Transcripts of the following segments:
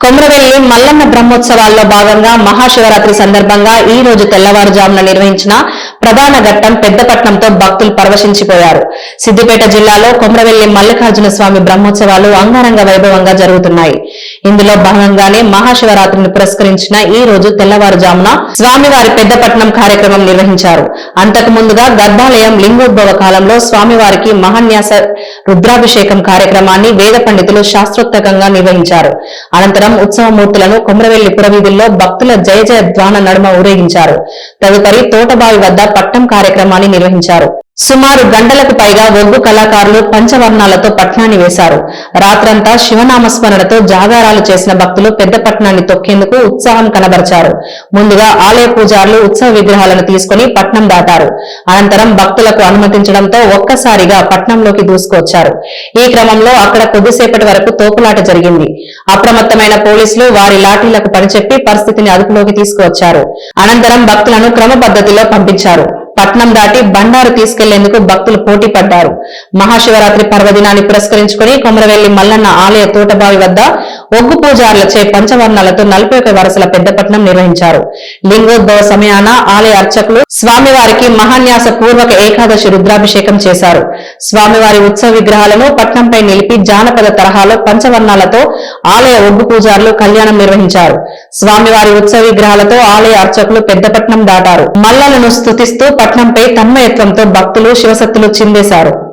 కొమరవెల్లి మల్లన్న బ్రహ్మోత్సవాల్లో భాగంగా మహాశివరాత్రి సందర్భంగా ఈ రోజు తెల్లవారుజామున నిర్వహించిన ప్రధాన ఘట్టం పెద్దపట్నంతో భక్తులు పరవశించిపోయారు. సిద్దిపేట జిల్లాలో కొమరవెల్లి మల్లికార్జున స్వామి బ్రహ్మోత్సవాలు అంగరంగ వైభవంగా జరుగుతున్నాయి. ఇందులో భాగంగానే మహాశివరాత్రిని పురస్కరించిన ఈ రోజు తెల్లవారుజామున స్వామివారి పెద్దపట్నం కార్యక్రమం నిర్వహించారు. అంతకు ముందుగా గర్భాలయం లింగోద్భవ కాలంలో స్వామివారికి మహాన్యాస రుద్రాభిషేకం కార్యక్రమాన్ని వేద పండితులు శాస్త్రోత్తకంగా నిర్వహించారు. అనంతరం ఉత్సవమూర్తులను కొమరవెల్లి పురవీధుల్లో భక్తుల జయ జయ ద్వాన నడుమ ఊరేగించారు. తదుపరి తోటబావి వద్ద పట్టం కార్యక్రమాన్ని నిర్వహించారు. సుమారు గంటలకు పైగా ఒగ్గు కళాకారులు పంచవర్ణాలతో పట్నాన్ని వేశారు. రాత్రంతా శివనామస్మరణతో జాగారాలు చేసిన భక్తులు పెద్ద పట్నాన్ని తొక్కేందుకు ఉత్సాహం కనబరిచారు. ముందుగా ఆలయ పూజారులు ఉత్సవ విగ్రహాలను తీసుకుని పట్నం దాటారు. అనంతరం భక్తులకు అనుమతించడంతో ఒక్కసారిగా పట్నంలోకి దూసుకొచ్చారు ఈ క్రమంలో అక్కడ కొద్దిసేపటి వరకు తోపులాట జరిగింది. అప్రమత్తమైన పోలీసులు వారి లాఠీలకు పనిచెప్పి పరిస్థితిని అదుపులోకి తీసుకువచ్చారు. అనంతరం భక్తులను క్రమ పద్ధతిలో పంపించారు. పట్నం దాటి బండారు తీసుకెళ్ళేందుకు భక్తులు పోటీ పడ్డారు. మహాశివరాత్రి పర్వదినాన్ని పురస్కరించుకుని కొమరవెల్లి మల్లన్న ఆలయ తోటబావి వద్ద ఒగ్గు పూజారులచే పంచవర్ణాలతో నలభై ఒక వరుసల పెద్దపట్నం నిర్వహించారు. లింగోద్భవ సమయాన ఆలయ అర్చకులు స్వామివారికి మహాన్యాస పూర్వక ఏకాదశి రుద్రాభిషేకం చేశారు. స్వామివారి ఉత్సవ విగ్రహాలను పట్నంపై నిలిపి జానపద తరహాలో పంచవర్ణాలతో ఆలయ ఒగ్గు పూజారులు కళ్యాణం నిర్వహించారు. స్వామివారి ఉత్సవ విగ్రహాలతో ఆలయ అర్చకులు పెద్దపట్నం దాటారు. మల్లలను స్తుతిస్తూ పట్నంపై తన్మయత్వంతో భక్తులు శివసత్తులు చిందేశారు.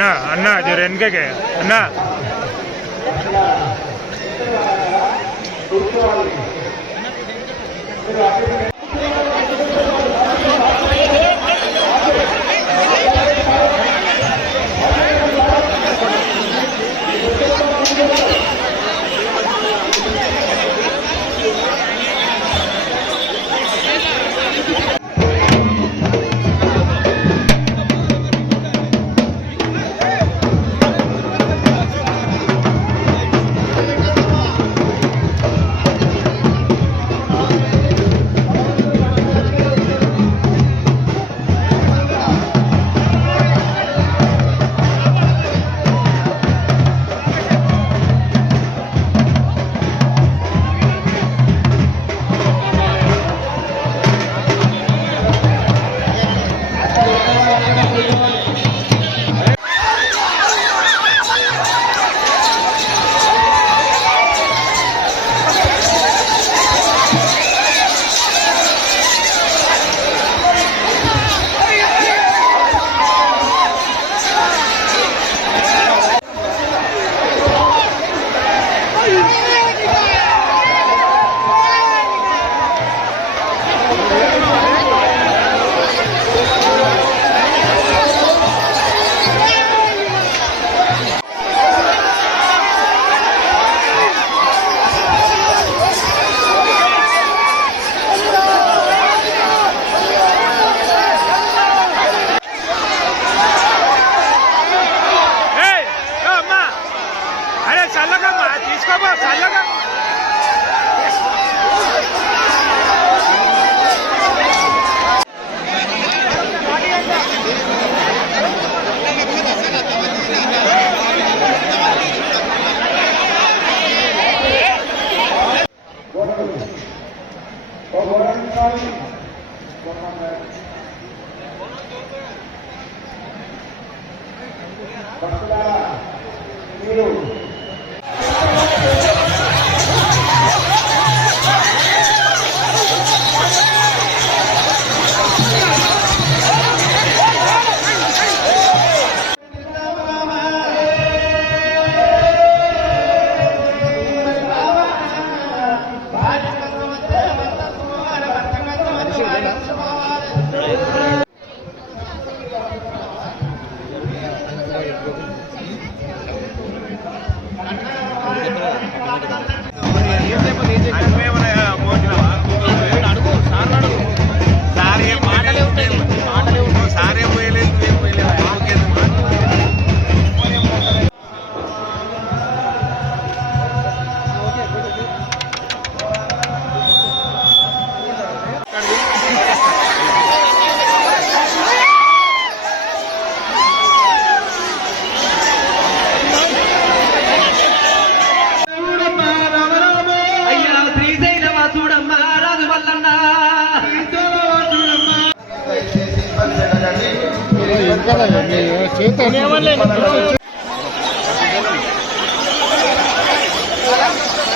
ಅಣ್ಣ ಅಣ್ಣ ದೇವ್ರ ಎನ್ಕೆಗೆ ಅಣ್ಣ చేత